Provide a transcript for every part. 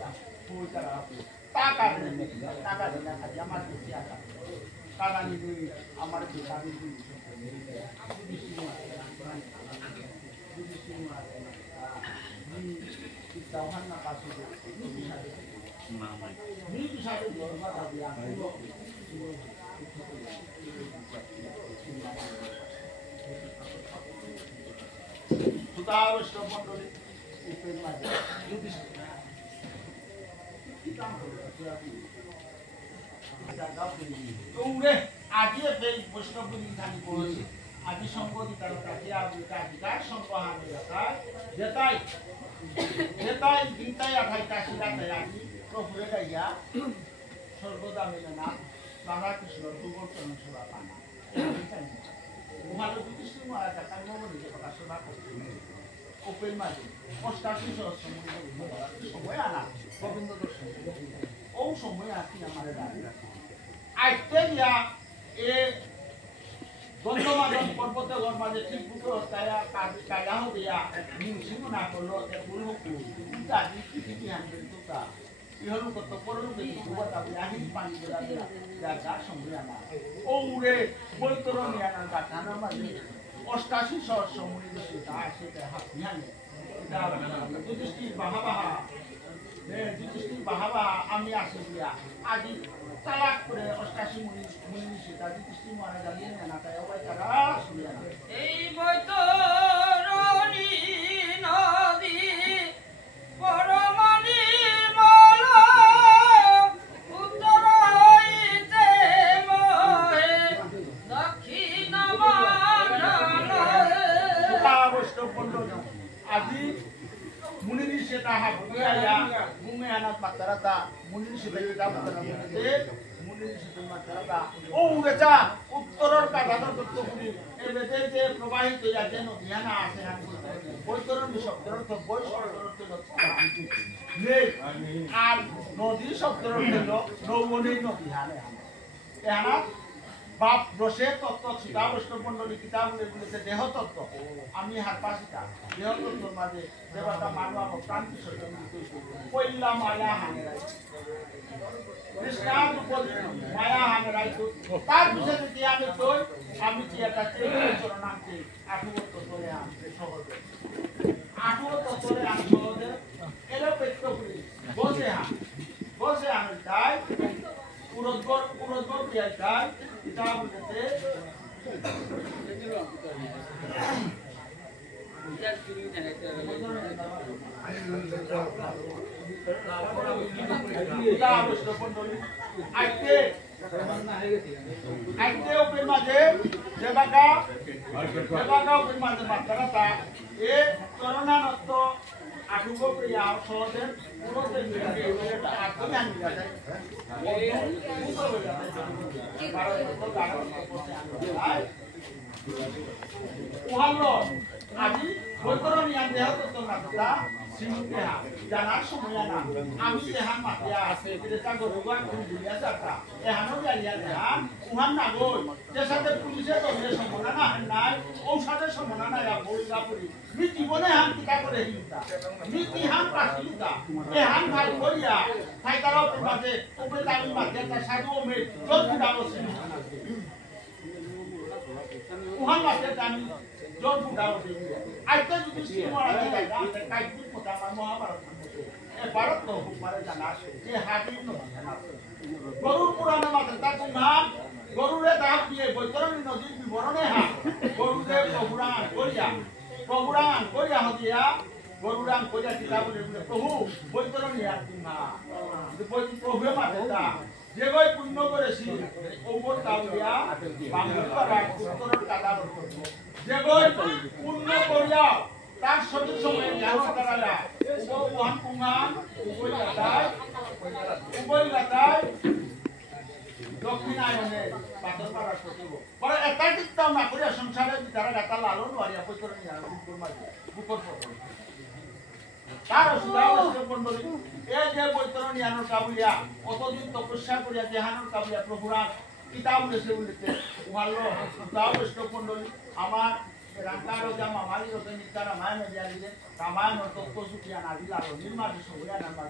ya pui cara taka na kadi amar kesiya kana ni amar kita ni di semua di jauhan na kasu ni bisa dibuat tapi yang sudah harus terpantau upin aja jadi kita udah aja dari Boston pun ditanya polisi aja songko ditaruh kaki abu kaki songkohan detai kita ya kai kasih data lagi profil aja sorgoda melana bangga kisah tu pun pernah surat panah Muhammad itu semua ada kan mau ni pakai surat open maju postasi semua anak gobindo dosen oh semua hati yang ada dari akhirnya Gandhamadan পর্বতে গরমাজে ঠিক বুকে Taya কায়া হবে ইয়া নিউসিমু না করলো তে পুরো কুটা কি হানবে তোটা ইহলু কত পরলু কে দুবা তা ইয়াহি পানি গড়া যা যা সমুয়া না ওরে বৈতরণী আনার গাথানা মাঝে 88 শহর সমুনি দেশে তা সেটা হাতিয়ানে এটা যুধিষ্ঠির বাহাবাহা যুধিষ্ঠির বাহাবা আমি আসি দিয়া আজি talak করে 88 মুনি সেটা যুধিষ্ঠির মহারাজ জানিয়ে না তাই ওই তারা শুনিয়া না এই বৈতরণী নদী পরমানি মালা উত্তর হইতে মহে দক্ষিণ মানলে আজি মুনি সেটা হাতিয়া গুমে আনাত মাতারাতা মুনি সেটা এটা বলতে মুনি সেটা মাতারাতা ও উড়েচা উত্তরের কাঠানো তত্ত্বগুলি এবেদে যে প্রবাহিত যাতে নদীয়ানা আছে হান বৈতরণ শব্দের অর্থ বৈ শব্দের অর্থ নেই আর নদী শব্দের অর্থ হলো নৌবনী নদী হানে এহানা বাপ রসে তত্ত্ব সীতা বৈষ্ণব মন্ডলী কিতাব বলেছে দেহ তত্ত্ব আমি হারপাসিতা দেহ তত্ত্বর মাঝে দেবতা মানব ক্রান্তি সত্য পয়লা মায়া হানেরাই কৃষ্ণার উপর মায়া হানেরাই তার বিষয়ে যদি আমি কি একটা চরণান্তে 18 তত্ত্বরে আনতে সহজে 18 তত্ত্বরে আনতে সহজে এলো পেট্রোপুরি বসে আমি তাই পুরোদগর পিয়াইতাই এটা বলতে আইতে ওপেন মাঝে দেবাকা ওপেন মাঝে মাত্রাটা এ করোনানত আটুকো প্রিয়া সহজে পুরোতে এটা আটকে আনি যায় উহালো আজি বৈতরণী আন দেহ তত্ত্ব মাত্রা সিংহা জানার সময় না আমি দেহান মাতিয়া আছে এটা গরুয়া দুনিয়া যাতা এহানো জালিয়া দেহান উহান না গই যে সাথে পুলিশে তবে সমনা না নাই ঔষধের সমনা না ইয়া বইলা পড়ি মি জীবনে হান কিটা করে হিলতা মি কি হান পাছিলতা এ হান ভাই করিয়া ফাইতারো মাঝে উপরে দামি মাঝে তা সাধু মে জলদি দাও সিং উহান মাঝে দামি জল ফুটাও দিই আইতে যদি সিমরা যায় গাতে কাইতি পোতা মহাভারত এ ভারত তো পারে জানা যে হাবিব নদী জানা গরুর পুরাণে মাঝে তা কুমার গরুরে দাম দিয়ে বৈতরণী নদীর বিবরণে হা গরুরে প্রভুরান করিয়া হদিয়া গরুরান করিয়া কিতাব বলে প্রভু বৈতরণী আর কুমা প্রভু মাঝে তা যে গই পুণ্য করেছি ওপর তাউলিয়া বাংলা উত্তরের কাদা যে গই পুণ্য করিয়া তার সঠিক সময়ে জ্ঞান করালা ওহান কুমান উভয় গাতায় দক্ষিণ আয়নে পাথর পাড়া সচিব পরে এটা চিন্তাও না করিয়া সংসারে তারা গাতা লালন মারিয়া বৈতরণী আর বুকর তার মন্ডলী এই যে বৈতরণী আনোর কাবুলিয়া অতদিন তপস্যা করিয়া দেহানোর কাবুলিয়া প্রভুরা কিতাব লেখে বলিতে উহালো বৈষ্ণব মন্ডলী আমার Rangkaro jama mali rote nikara maya me dia lide kamaya no tokko sukiya na dila ro nirma de soya na ma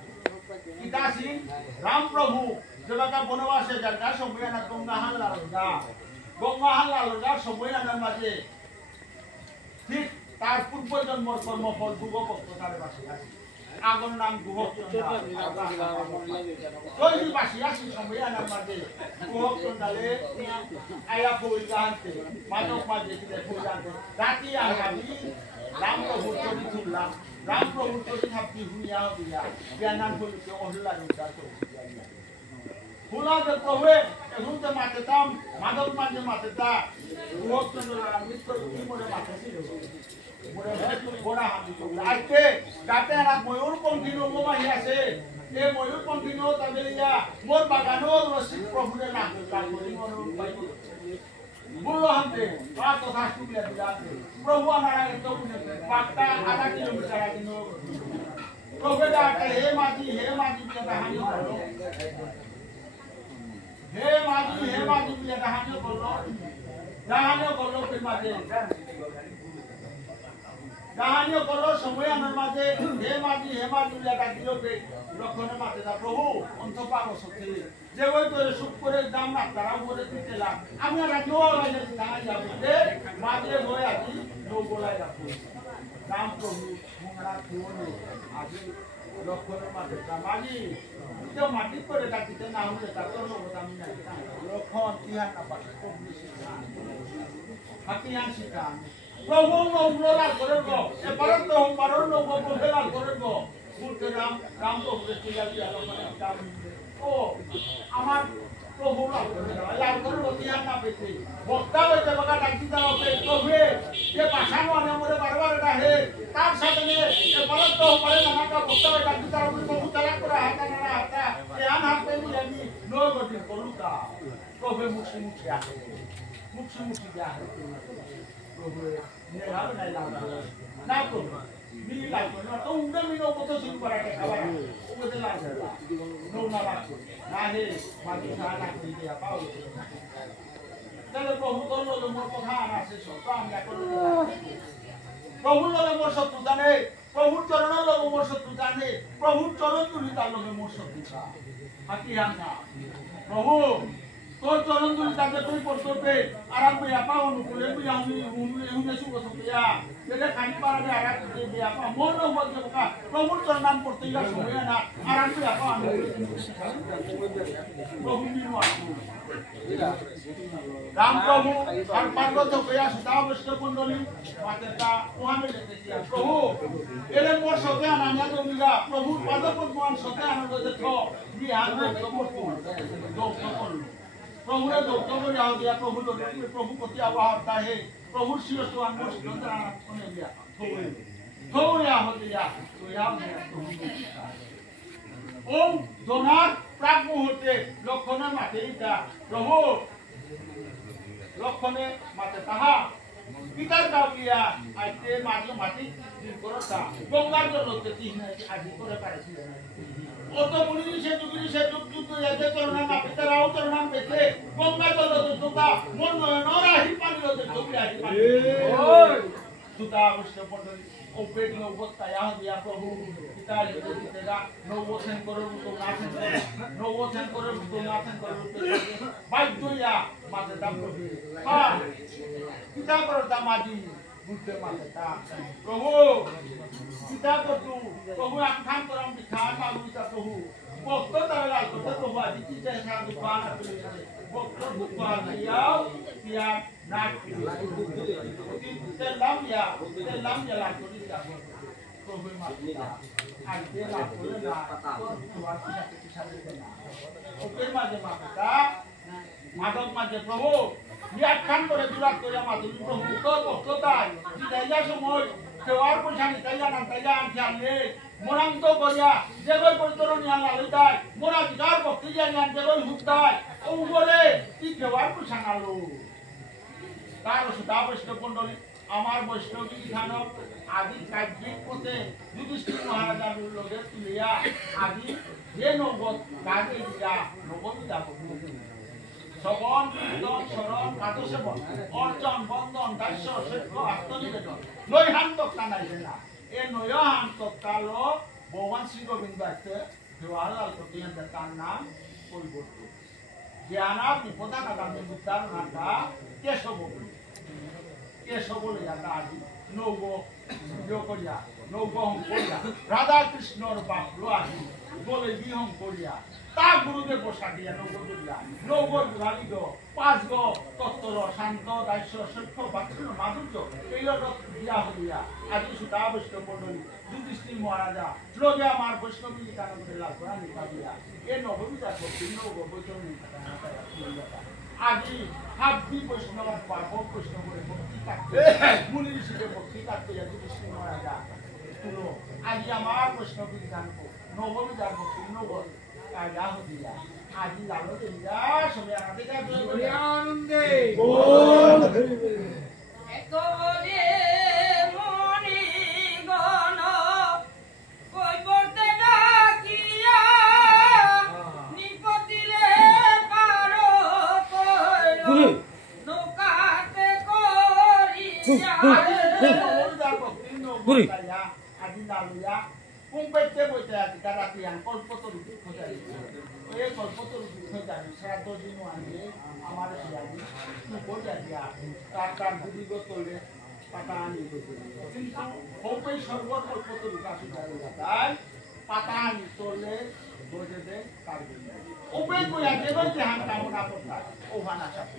kita sin Ram Prabhu jebaka bonawase jarga soya na gongahan la roga soya na maje ঠিক তার পূর্ব জন্মর কর্মফল গুহভক্ততারে বাসি আছে আগর নাম গুহভক্ততা যদি বাসি আসি সময় আনার মাঝে গুহভক্ততালে আয়া বই জানতে মানব মাঝে দিলে বই জানতে রাতি আগামী রাম প্রভুর চরি তুললাম রাম প্রভুর চরি থাকি হুইয়া দিয়া জ্ঞানান বলিতে অহল্লা নিতার ফুলা যে প্রভু এখন যে মাতেতাম মাধব মাঝে মাতেতা গুহভক্ততার মিত্র কি মনে মাতেছিল গোড়া হামি আইতে গাতে আর ময়ূরপঙ্খী নমা হিয়াছে এ ময়ূরপঙ্খী নো তাবেলিয়া মোর বাগানো রসিক প্রভুরে নাম কাগরি মনো পাইব বুলো হাতে পা কথা শুনিয়া দিলাতে প্রভু আমার আগে তো পাক্কা আধা কিলোমিটার আগে নো প্রভু ডাকে হে মাঝি বিয়া হানি করলো হে মাঝি বিয়া হানি করলো ফির মাঝে গাহানিও করলো সময় আমার মাঝে হে মাঝি ডাক দিল লক্ষণের মাঝে না প্রভু অন্ত পাবো সত্যি যে ওই তো সুখ করে দাম না তারা বলে দিতে লাগ আমি আর নো লাইনে দাঁড়াই যাবো মাঝে হয়ে আছি নৌ বলাই রাখবো রাম প্রভু মোংরা থুনে আজি লক্ষণের মাঝে মাঝি কেউ মাটি করে ডাকিতে না হলে তার তো আমি নাই লক্ষণ ইহার না পাশে প্রভু শিখান হাতিয়ান শিখান প্রভু মৌলাল করে গো এ পরন্ত পরন্ত মৌলাল করে গো বলতে রাম প্রভুকে তুইয়া দিয়া লোকনে কাম ও আমার প্রভু লাল করে বতিয়া না পেতে বক্তা হইতে বকা ডাকি দাও পে প্রভু যে ভাষা মনে মরে বারবার এটা হে তার সাথে এ পরন্ত পরে না কা বক্তা হইতে ডাকি দাও প্রভু তারা করে হাতা না হাতা এ আন হাতে নিয়ে আমি নো গতি করুকা প্রভু মুখি আসে মুখি যা প্রভু নেহাল নাই না প্রভু মিলি লাগবে না তো উড়ে মিলো কত শুরু করা খাবার ওদের লাগবে নো না লাগবে না হে মাটি না দিয়ে পাও তাহলে প্রভু করলো মোর কথা আছে সব আমি করলো প্রভু লগে মোর শত্রু জানে প্রভুর চরণ লগে মোর শত্রু জানে প্রভুর চরণ তুলি তার লগে মোর শত্রু হাতি হাঙ্গা প্রভু তোর চরণ তুলি তাকে তুই পড়তে আরাম পেয়া পাও অনুকূলে তুই আমি হুনে শুভ সতিয়া যেটা খানি পারাবে আরাম পেয়া পাও মন বলতে বোকা প্রভুর চরণ নাম পড়তে গিয়ে সময় না আরাম পেয়া পাও আমি প্রভু নির্মাণ রাম প্রভু আর পার্বত পেয়া সুতা বৈষ্ণব মন্ডলী মাতেটা ওহানে লেগেছি প্রভু এলে মোর সতে আনানিয়া দমিগা প্রভুর পাদপদ্মান সতে আনন্দ দেখ দি আনন্দ করতো দৌড় করলো প্রভুরে দৌড় করে আও দিয়া প্রভু প্রভু প্রতি আওয়াহতা হে প্রভুর শিরস্ত আনন্দ সুন্দর শুনে দিয়া থৌরে আহত দিয়া তোয়া ওম দোনার প্রাক মুহূর্তে লক্ষণে মাতে ইতা প্রভু লক্ষণে মাতে তাহা পিতার গাও গিয়া আইতে মাঝে মাটি দিন করতা গঙ্গার জল তেতি আজি করে পারেছি অত মুনি সে যুগ এতে চরণা মা পিতারাও চরণা পেতে গঙ্গার জল তুতা মন নরাহি পানি হতে চুপি আহি পানি ওই তুতা বৈষ্ণব মণ্ডলী ওপেট নবতা ইয়া দিয়া প্রভু পিতা দিতেগা নবছেন করে তো নাচেন করে বাধ্যইয়া মাঝে দাম প্রভু হ্যাঁ পিতা করতা মাজি বুঝতে মাঝে তা প্রভু পিতা করতু প্রভু আখান করম বিখান মাগুতা প্রভু ভক্ত তারা লাল করতে প্রভু আজি কি চাই না দোকান আছে ভক্ত দোকান ইয়াও ইয়া নাক তেলাম ইয়া লাল করে দিয়া প্রভু মাতা আর তে লাল করে না তোমার কি সাথে না ওপের মাঝে মাতা মাধব মাঝে প্রভু ইয়াখান করে দুরাত করে মাধব প্রভু তোর ভক্ততায় জিতাইয়া সময় কেওয়ার পয়সা নিতাইয়া না তাইয়া আনলে মোরান্ত করিয়া যেগই পরিতরণ নিয়া লালিতাই মোরা জিগার ভক্তি জানিয়ান যেগই হুকতাই ও বলে কি কেওয়ার পয়সা নালো তার সুতা বৈষ্ণব মণ্ডলী আমার বৈষ্ণবী খানক আদি কাব্যিক পথে যুধিষ্ঠির মহারাজার লগে তুলিয়া আদি যে নগদ কাজে দিয়া নগদ যাব শ্রবণ কীর্তন স্মরণ পাদসেবন অর্চন বন্দন দাস্য সৈক্য আত্মনিবেদন নৈহান্তক টানাইছে না এ নৈহান্তক কালো ভগবান শ্রী গোবিন্দ আছে জওয়াহরলাল নেহরু তার নাম পরিবর্তন জ্ঞানাপ পতাকা গান্ধী বুদ্ধার নামটা কেশব কেশব বলে যাতা আজি নৌগ করিয়া নৌগহং করিয়া রাধা কৃষ্ণর বাপলো আজি বলে বিহং করিয়া তা গুরুদেব বসা দিয়া নৌগ করিয়া নৌগর বুড়ালি গো পাঁচ গো তত্তর শান্ত দাস্য সৈক্য বাৎসল্য মাধুর্য এইরক দিয়া হইয়া আজি সুতা বৈষ্ণব মণ্ডলী যুধিষ্ঠির মহারাজা লোকে আমার বৈষ্ণবী কানন্দে লাভ করা নিকাবিয়া এ নববিতা ভক্তি নৌগ বৈষ্ণবী আজি হাবি বৈষ্ণব পাপ বৈষ্ণবের ভক্তি কাটতে মুনি ঋষিকে ভক্তি কাটতে যুধিষ্ঠির মহারাজা তুলো আজি আমার বৈষ্ণবী জানবো নববিতা ভক্তি নব কাজা হইয়া আজি লালো দিয়া সবাই আমাদের আনন্দে একরে মণিগণ কৈবর্তে ডাকিয়া নিপতিলে পার কইল নৌকাতে করিয়া আজি লালুয়া কুম্পাইতে বইতে আছে রাতি আন কল্পতরু খোঁজাই এই কল্পতরু খোঁজাই শ্রাদ্ধ দিন আনলে আমার সিয়াজি বইয়া দিয়া তার বুড়ি গো তোলে পাতা আনি কিন্তু হোপে সর্বত কল্পতরু কাছে তাই পাতা আনি তোলে বজে দে তার ওপে কইয়া দেবন যে হান কামনা করতা ওহানা সাথে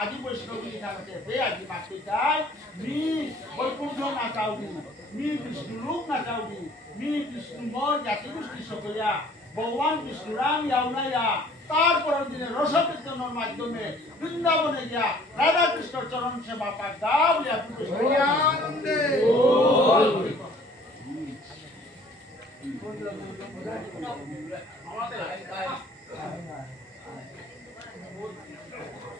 আজি বৈষ্ণবী জানতে বে আজি মাকে যাই নি বৈকুণ্ঠ না চাউনি নি বিষ্ণু লোক না চাউনি নি বিষ্ণু মর জাতি গোষ্ঠী সকলিয়া ভগবান বিষ্ণু রাম ইয়াউনাইয়া তারপরের দিনে রসকীর্তনের মাধ্যমে বৃন্দাবনে গিয়া রাধা কৃষ্ণ চরণ সেবা পাক গাওলিয়া আনন্দে আমাদের